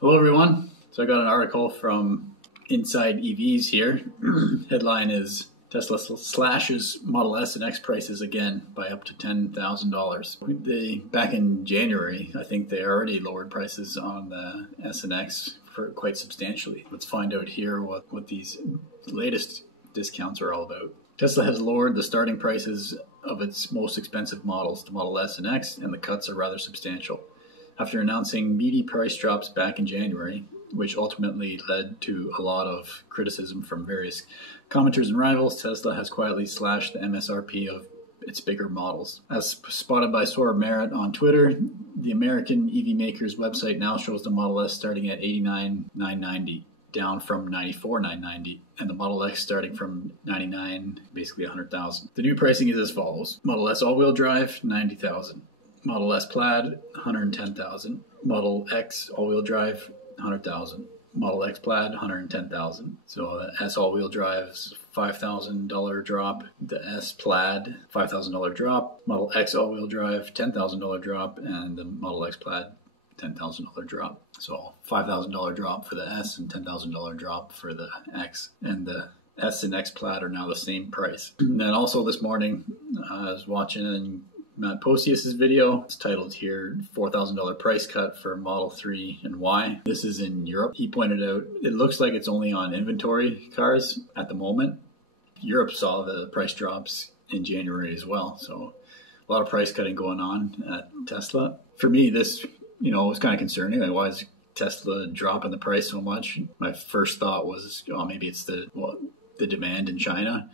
Hello everyone. So I got an article from Inside EVs here. Headline is Tesla slashes Model S and X prices again by up to $10,000. Back in January, I think they already lowered prices on the S and X for quite substantially. Let's find out here what these latest discounts are all about. Tesla has lowered the starting prices of its most expensive models, the Model S and X, and the cuts are rather substantial. After announcing meaty price drops back in January, which ultimately led to a lot of criticism from various commenters and rivals, Tesla has quietly slashed the MSRP of its bigger models. As spotted by Sora Merritt on Twitter, the American EV maker's website now shows the Model S starting at $89,990, down from $94,990, and the Model X starting from $99,000, basically $100,000. The new pricing is as follows: Model S all-wheel drive, $90,000. Model S Plaid, $110,000. Model X all-wheel drive, $100,000. Model X Plaid, $110,000. So the S all-wheel drive's $5,000 drop. The S Plaid, $5,000 drop. Model X all-wheel drive, $10,000 drop, and the Model X Plaid, $10,000 drop. So $5,000 drop for the S and $10,000 drop for the X. And the S and X Plaid are now the same price. And then also this morning, I was watching Matt Pocius' video. It's titled here, $4,000 price cut for Model 3 and Y. This is in Europe. He pointed out it looks like it's only on inventory cars at the moment. Europe saw the price drops in January as well. So a lot of price cutting going on at Tesla. For me, this, was kind of concerning. Like, why is Tesla dropping the price so much? My first thought was, oh, maybe it's the demand in China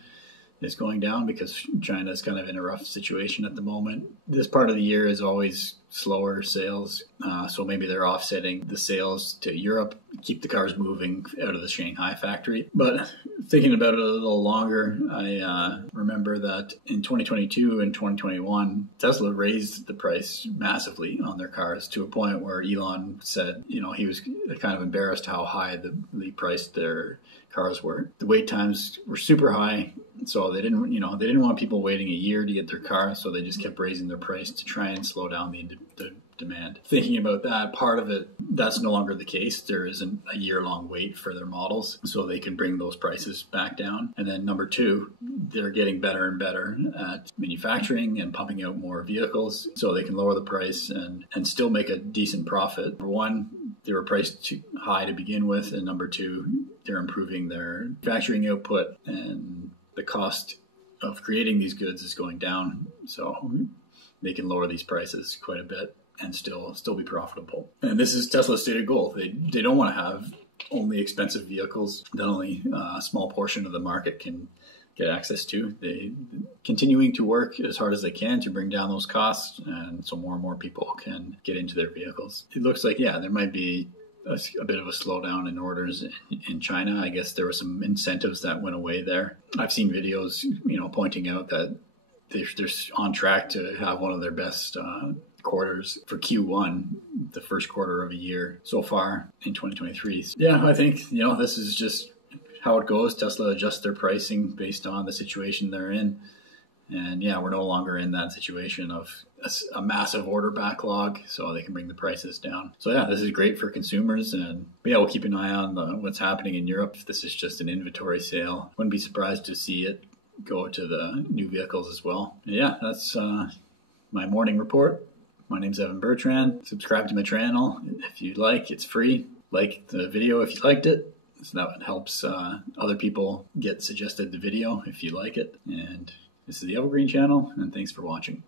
is going down because China is kind of in a rough situation at the moment. This part of the year is always slower sales, so maybe they're offsetting the sales to Europe, keep the cars moving out of the Shanghai factory. But thinking about it a little longer, I remember that in 2022 and 2021, Tesla raised the price massively on their cars to a point where Elon said, he was kind of embarrassed how high the price their cars were. The wait times were super high, so they didn't want people waiting a year to get their car, so they just kept raising their price to try and slow down the demand. Thinking about that, part of it, that's no longer the case. There isn't a year-long wait for their models, so they can bring those prices back down. And then number two, they're getting better and better at manufacturing and pumping out more vehicles, so they can lower the price and still make a decent profit. For one, they were priced too high to begin with, and number two, they're improving their manufacturing output, and the cost of creating these goods is going down, so they can lower these prices quite a bit and still be profitable. And this is Tesla's stated goal. They don't want to have only expensive vehicles that only a small portion of the market can get access to. They continuing to work as hard as they can to bring down those costs, and so more and more people can get into their vehicles. It looks like, there might be a bit of a slowdown in orders in China. I guess there were some incentives that went away there. I've seen videos, pointing out that they're on track to have one of their best quarters for Q1, the first quarter of a year so far in 2023. I think, this is just how it goes. Tesla adjusts their pricing based on the situation they're in. And we're no longer in that situation of a massive order backlog, so they can bring the prices down. So this is great for consumers, and we'll keep an eye on what's happening in Europe. If this is just an inventory sale, wouldn't be surprised to see it go to the new vehicles as well. That's my morning report. My name's Evan Bertrand. Subscribe to my channel if you like. It's free. Like the video if you liked it. So that helps other people get suggested the video if you like it. And this is the Evergreen channel, and thanks for watching.